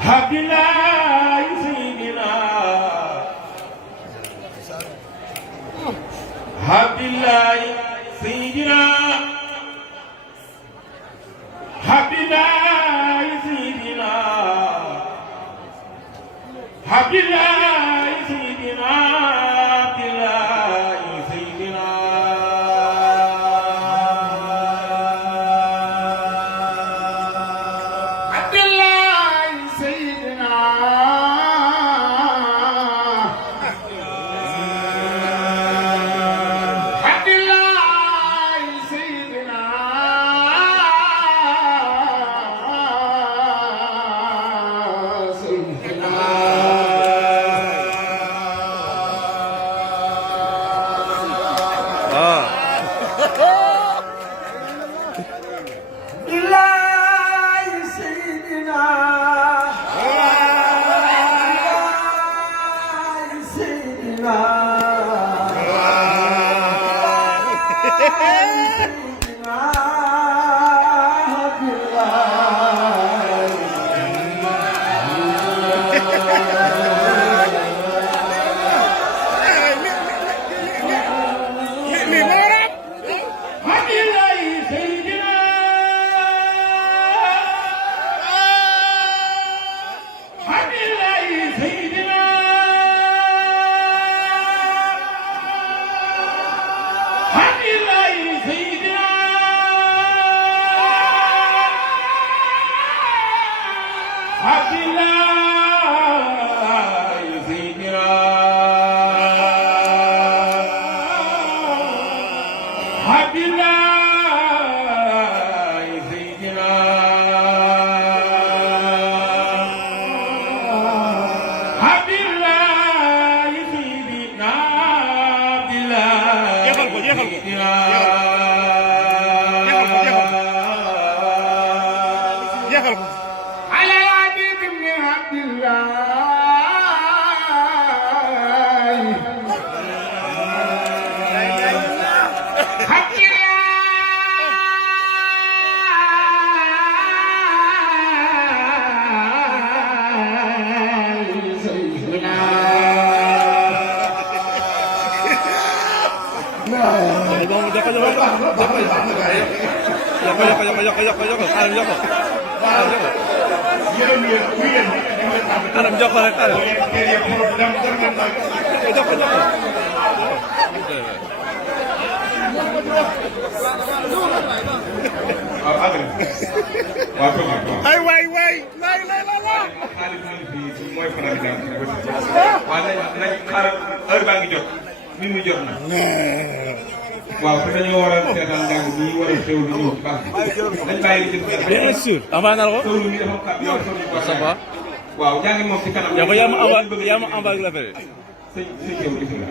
Abdillah Seydina Abdillah Seydina Abdillah Seydina Abdillah Seydina Abdillah Seydina Anam jox ko rek xale. Jox ko. Ay waay. mooy fanaan bi waaye nañ xaaral heure baa ngi jot min mi jot na. waaw te dañoo war a seetaan njàng mi war a xew lu ñëw ci baax bi nañ bàyyi li jëm. bien sûr. avant nga ko. xewlu mi dafa xam yow xewlu ko. ça va. waaw njàng moom ci kanam. yaa ma envoyé l'affaire. sëñ yow gis nga.